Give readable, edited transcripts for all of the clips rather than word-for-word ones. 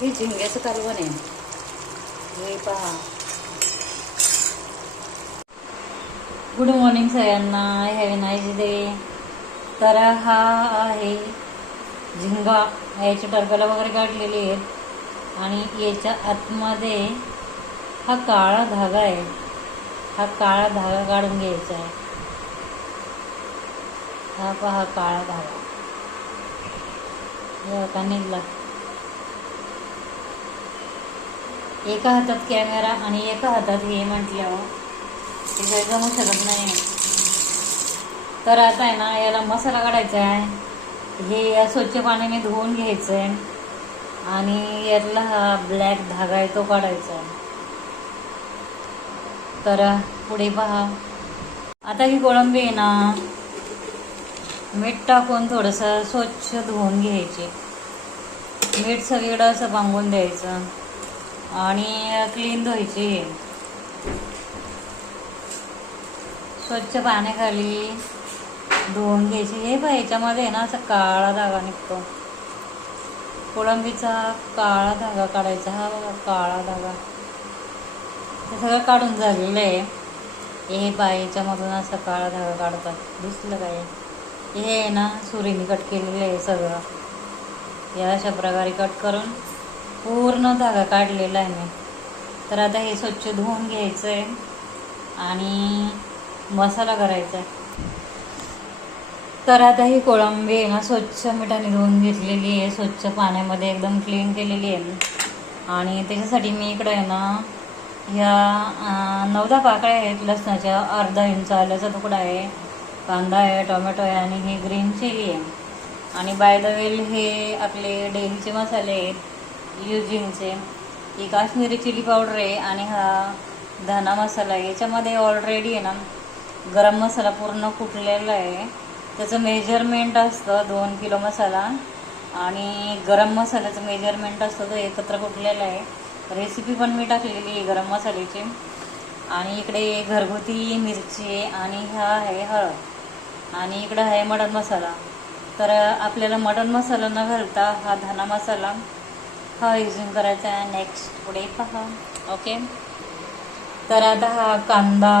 हे झिंग्याचं कालवण आहे. हे पहा. गुड मॉर्निंग सगळ्यांना. Have a nice day. तर हा आहे झिंगा. याची टरफलं वगैरे काढलेली आहेत आणि याच्या आतमध्ये हा काळा धागा आहे. हा काळा धागा काढून घ्यायचा आहे. हा पहा काळा धागा का निघला. एका हातात कॅमेरा आणि एका हातात हे म्हटल्यावर ते काही जमू शकत नाही. तर आता आहे ना, याला मसाला काढायचा आहे. हे स्वच्छ पाण्याने धुवून घ्यायचं आहे आणि यातला हा ब्लॅक धागा आहे तो काढायचा आहे. तर पुढे पहा. आता ही कोळंबी आहे ना, मीठ टाकून थोडंसं स्वच्छ धुवून घ्यायचे. मीठ सगळीकडं असं पांगून द्यायचं आणि क्लीन धुवायची. स्वच्छ पाण्याखाली धुवून घ्यायची. हे बघ, याच्यामध्ये ना असा काळा धागा निघतो. कोळंबीचा काळा धागा काढायचा. हा बघा काळा धागा. हे सगळं काढून झालेलं आहे. हे बाईच्यामधून असा काळा धागा काढतात. दिसलं काय? हे आहे ना, सुरीने कट केलेलं आहे सगळं. या अशा प्रकारे कट करून पूर्ण धागा काढलेला आहे मी. तर आता हे स्वच्छ धुवून घ्यायचं आहे आणि मसाला करायचा आहे. तर आता ही कोळंबी आहे ना, स्वच्छ मिठाने धुवून घेतलेली आहे. स्वच्छ पाण्यामध्ये एकदम क्लीन केलेली आहे. आणि त्याच्यासाठी मी इकडं आहे ना, ह्या 9-10 पाकळ्या आहेत लसणाच्या. अर्धा इंच आल्याचा तुकडा आहे. कांदा आहे, टोमॅटो आहे आणि हे ग्रीन चिली आहे. आणि बाय द वे हे आपले डेलीचे मसाले आहेत युजिंगचे. ही काश्मीरी चिली पावडर आहे आणि हा धना मसाला आहे. याच्यामध्ये ऑलरेडी आहे ना, गरम मसाला पूर्ण कुटलेला आहे. त्याचं मेजरमेंट असतं 2 किलो मसाला आणि गरम मसाल्याचं मेजरमेंट असतं तो एकत्र कुटलेला आहे. रेसिपी पण मी टाकलेली आहे गरम मसाल्याची. आणि इकडे घरगुती मिरची आणि हा आहे हळद आणि इकडं आहे मटण मसाला. तर आपल्याला मटण मसाला न घालता हा धना मसाला हा युजिंग करायचा आहे. नेक्स्ट पुढे पहा. ओके. तर आता हा कांदा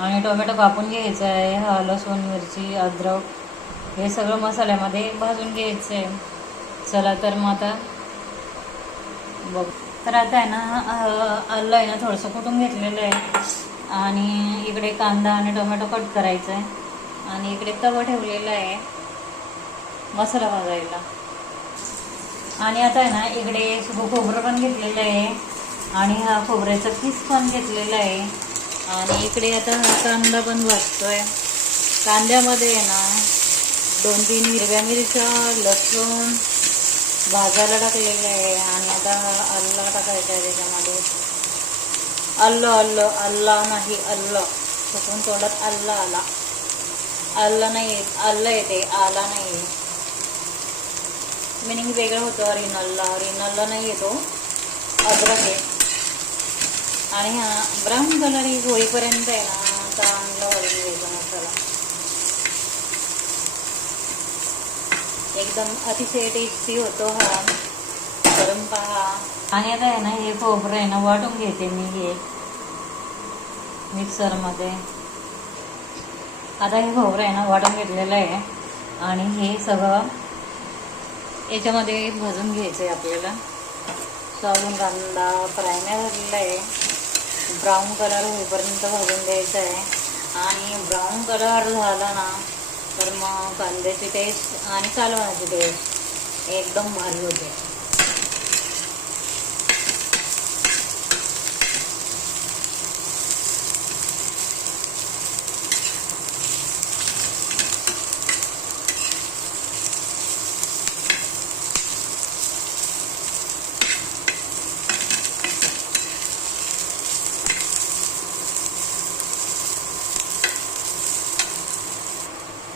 आणि टोमॅटो कापून घ्यायचा आहे. हा लसूण, मिरची, अद्रक हे सगळं मसाल्यामध्ये भाजून घ्यायचं आहे. चला तर मग आता बघ. तर आता आहे ना, आलं आहे ना थोडंसं कुटून घेतलेलं आहे आणि इकडे कांदा आणि टोमॅटो कट करायचं आहे आणि इकडे तवा ठेवलेला आहे मसाला भाजायला. आणि आता आहे ना, इकडे सुकं खोबरं पण घेतलेलं आहे आणि हा खोबऱ्याचा किस पण घेतलेला आहे. आणि इकडे आता हा कांदा पण भाजतोय. कांद्यामध्ये आहे ना 2-3 हिरव्या मिरच्या, लसूण भाजायला टाकलेलं आहे आणि आता आलं टाकायचं आहे त्याच्यामध्ये. अल्लं नाही, अल्लं चुकून तोंडात अल्लं आला. अल्लं नाही, अल्लं येते, आला नाही. मिनिंग वेगळं होतं. रिनलला नाही येतो, अद्रक आहे. आणि हा ब्राऊन कलर ही होईपर्यंत आहे ना चांगला भाजून घ्यायचा मसाला. एकदम अतिशय टेस्टी होतो हा. करून पहा. आणि आता आहे ना, हे खोबरं आहे ना वाटून घेते मी हे मिक्सरमध्ये. आता हे खोबरं आहे ना वाटून घेतलेलं आहे आणि हे सगळं याच्यामध्ये भाजून घ्यायचं आहे आपल्याला. अजून कांदा फ्राय नाही झालेला आहे. ब्राऊन कलर होईपर्यंत भाजून द्यायचा आहे. आणि ब्राऊन कलर झाला ना तर मग कांद्याची टेस्ट आणि कालवणाची टेस्ट एकदम भारी होते.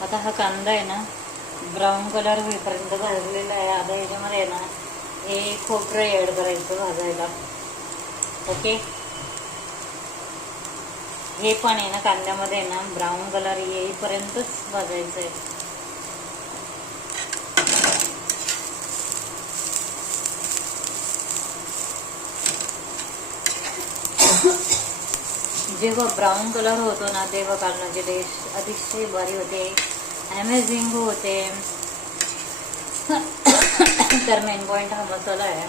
आता हा कांदा आहे ना ब्राऊन कलर होईपर्यंत भाजलेला आहे. आता ह्याच्यामध्ये आहे ना हे खोबरं ॲड करायचं भाजायला. ओके. हे पण आहे ना कांद्यामध्ये ना ब्राऊन कलर येईपर्यंतच भाजायचं आहे. जेव्हा ब्राऊन कलर होतो ना तेव्हा काढण्याची टेस्ट अतिशय भारी होते, अमेझिंग होते. तर मेन पॉइंट हा मसाला आहे.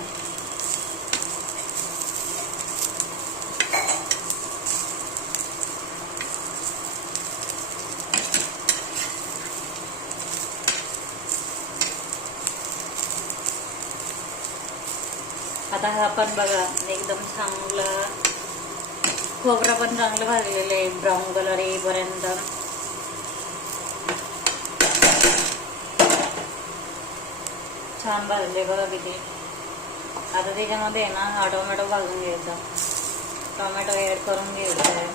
आता हा पण बघा एकदम चांगलं, खोबरं पण चांगलं भाजलेलं आहे ब्राऊन कलर येईपर्यंत. छान भाजले बघा किती. आता त्याच्यामध्ये ना हा टोमॅटो भाजून घ्यायचा, टोमॅटो ऍड करून घ्यायचा आहे.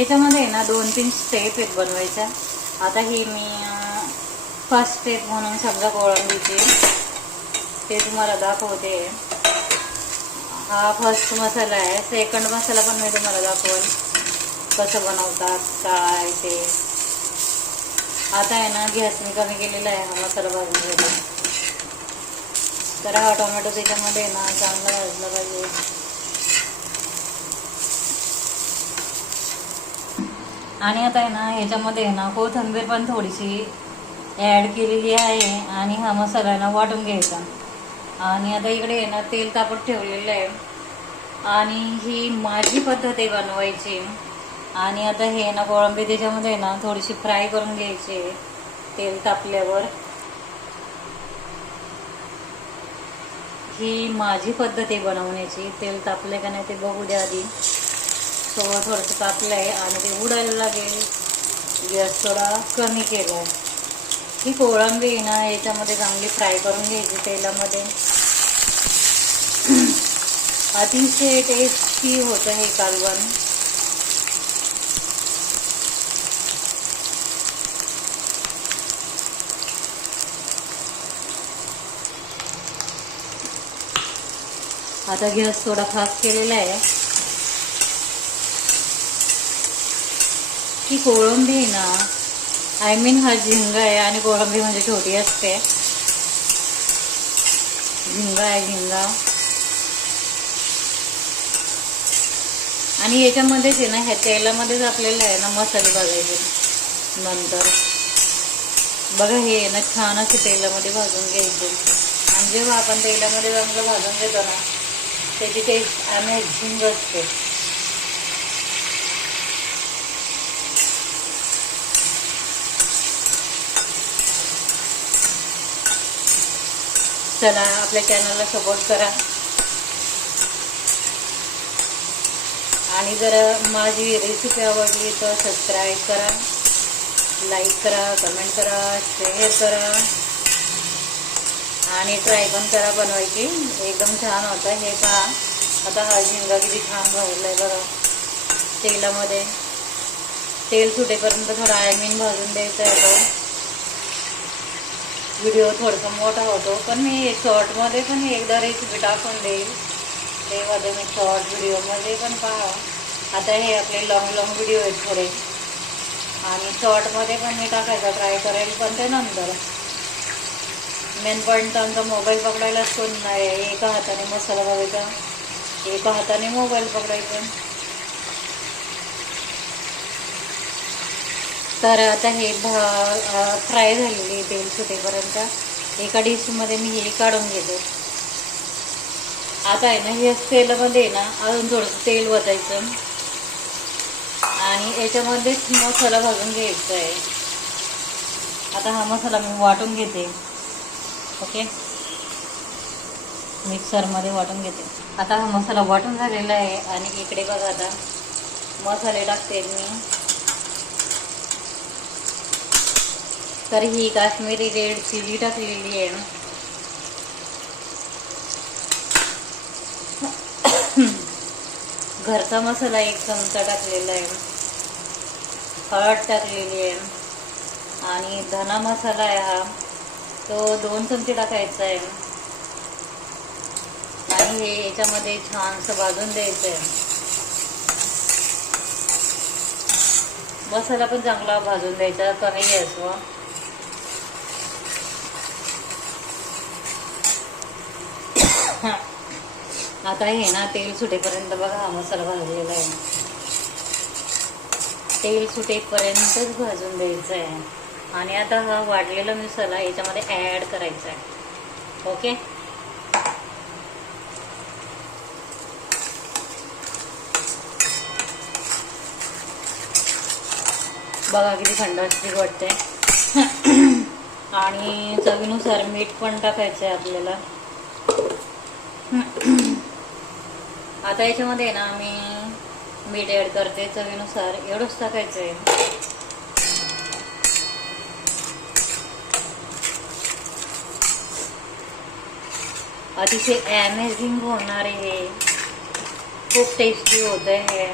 याच्यामध्ये ना 2-3 स्टेप आहेत बनवायच्या. आता ही मी फर्स्ट स्टेप म्हणून समजा कोळंबीची ते तुम्हाला दाखवते. हा फर्स्ट मसाला आहे. सेकंड मसाला पण मी तुम्हाला दाखवेल कसं बनवतात काय ते. आता आहे ना गॅस मी कमी केलेला आहे, हा मसाला भाजून घेतो. तर हा टोमॅटो त्याच्यामध्ये ना चांगला भाजला पाहिजे. आणि आता आहे ना ह्याच्यामध्ये आहे ना कोथिंबीर पण थोडीशी ॲड केलेली आहे आणि हा मसाला आहे ना वाटून घ्यायचा. आणि आता इकडे आहे ना तेल तापत ठेवलेलं आहे आणि ही माझी पद्धत आहे बनवायची. आणि आता हे ना कोळंबी त्याच्यामध्ये ना थोडीशी फ्राय करून घ्यायची तेल तापल्यावर. ही माझी पद्धत आहे बनवण्याची. तेल तापले का नाही ते बघू द्या आधी. थोडंसं तापलं आहे आणि ते उडायला लागेल. गॅस थोडा कमी केला आहे. ही कोळंबी ना याच्यामध्ये चांगली फ्राय करून घ्यायची तेलामध्ये. अतिशय टेस्टी होतं हे कालवण. आता गॅस थोडा फास्ट केलेला आहे. ही कोळंबी ना हा झिंगा आहे आणि कोळंबी म्हणजे छोटी असते. झिंगा आहे झिंगा. आणि याच्यामध्येच आहे ना ह्या तेलामध्येच आपल्याला आहे ना मसाले भाजायचे नंतर. बघा हे आहे ना छान असे तेलामध्ये भाजून घ्यायचे. आणि जेव्हा आपण तेलामध्ये चांगलं भाजून घेतो ना त्याची टेस्ट अमेझिंग असते. चला आपल्या चॅनलला सपोर्ट करा. आणि जर माझी रेसिपी आवडली तर सबस्क्राईब करा, लाईक करा, कमेंट करा, शेअर करा आणि ट्राय पण करा बनवायची. एकदम छान होतं हे पहा. आता हा झिंगा किती छान भाजला आहे बघा तेलामध्ये. तेल सुटेपर्यंत थोडा भाजून द्यायचा आहे तो. व्हिडिओ थोडासा मोठा होतो पण मी शॉर्टमध्ये पण एकदा रेसिपी टाकून देईल, तेव्हा तुम्ही शॉर्ट व्हिडिओमध्ये पण पहा. आता हे आपले लॉंग व्हिडिओ आहेत थोडे आणि शॉर्टमध्ये पण मी टाकायचा ट्राय करेल, पण ते नंतर. मेन पॉईंट आमचा मोबाईल पकडायलाच कोण नाही. एका हाताने मसाला बघायचा, एका हाताने मोबाईल पकडायचा. तर आता हे फ्राय झालेली तेल सुटेपर्यंत एका डिशमध्ये मी हे काढून घेते. आता आहे ना हे तेलामध्ये ना अजून थोडंसं तेल वतायचं आणि याच्यामध्येच मसाला भाजून घ्यायचा आहे. आता हा मसाला मी वाटून घेते. ओके, मिक्सरमध्ये वाटून घेते. आता हा मसाला वाटून झालेला आहे आणि इकडे बघा आता मसाले टाकते मी. तर ही काश्मीरी रेड चिली टाकलेली आहे. घरचा मसाला 1 चमचा टाकलेला आहे. हळद टाकलेली आहे आणि धना मसाला आहे हा तो 2 चमचे टाकायचा आहे. आणि हे याच्यामध्ये छानसं भाजून द्यायचं आहे. मसाला पण चांगला भाजून द्यायचा कमी गॅसवर. आता हे ना तेल सुटेपर्यंत बघा हा मसाला भाजलेला आहे. तेल सुटेपर्यंतच भाजून द्यायचं आहे. आणि आता हा वाटलेला मसाला याच्यामध्ये ॲड करायचा आहे. ओके. बघा किती थंड असते वाटते. आणि चवीनुसार मीठ पण टाकायचं आहे आपल्याला. आता याच्यामध्ये ना मी मीठ ॲड करते चवीनुसार, एवढंच टाकायचं आहे. अतिशय अमेझिंग होणार आहे हे, खूप टेस्टी होत आहे हे.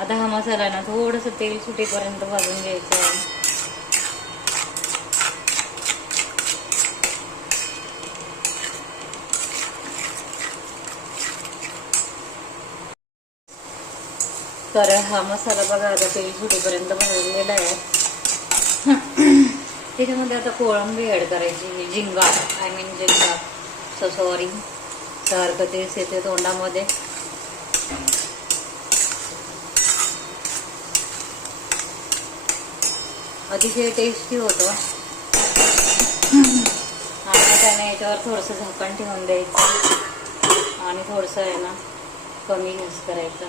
आता हा मसाला ना थोडंसं तेल सुटेपर्यंत भाजून घ्यायचं आहे. तर हा मसाला बघा आता तेल सुटेपर्यंत भाजलेला आहे. त्याच्यामध्ये आता कोळंबी ॲड करायची, झिंगा, झिंगा. सॉरी, सारखं तेच येते तोंडामध्ये. अतिशय टेस्टी होतं. आणि त्याने याच्यावर थोडंसं झाकण ठेवून द्यायचं आणि थोडंसं आहे ना कमी गॅस करायचं.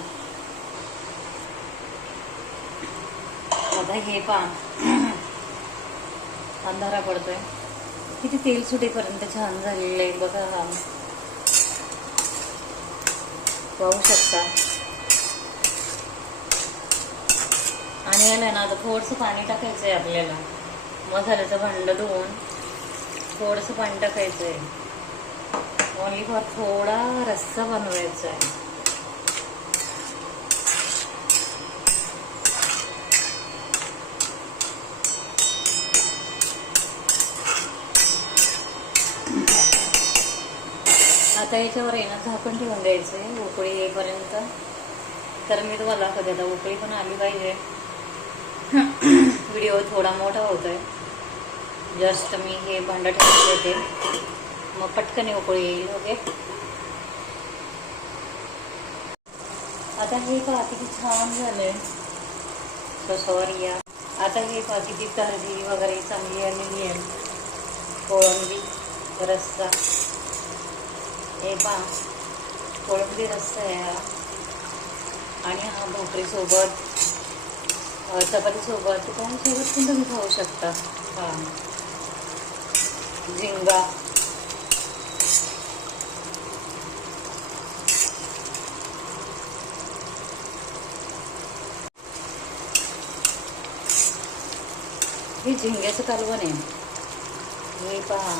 आता हे पहा अंधारा पडतोय, किती तेल सुटेपर्यंत छान झालेलं आहे बघा. हा पाहू शकता. आणि याला ना आता थोडंसं पाणी टाकायचं आहे आपल्याला. मसाल्याचं भांडं धुवून थोडंसं पाणी टाकायचं आहे. ओन्ली फॉर थोडा रस्सा बनवायचा आहे. आता याच्यावर आहे ना झाकण ठेवून द्यायचं आहे उकळी येईपर्यंत. तर मी तुम्हाला दाखवते आता उकळी पण आली पाहिजे. व्हिडिओ थोडा मोठा होतो आहे. जस्ट मी हे भांडं ठेवून देते, मग पटकन उकळी येईल. ओके. आता हे पहा किती छान झालंय. सॉरी या. आता हे पहा किती तर्री वगैरे चांगली आलेली आहे. कोळंबी रस्सा, हे पहा कोळंबी रस्सा आहे हा. आणि हा भाकरीसोबत, चपातीसोबत, त्यासोबत पण तुम्ही खाऊ शकता. हा झिंगा. हे झिंग्याचं कालवण आहे. हे पहा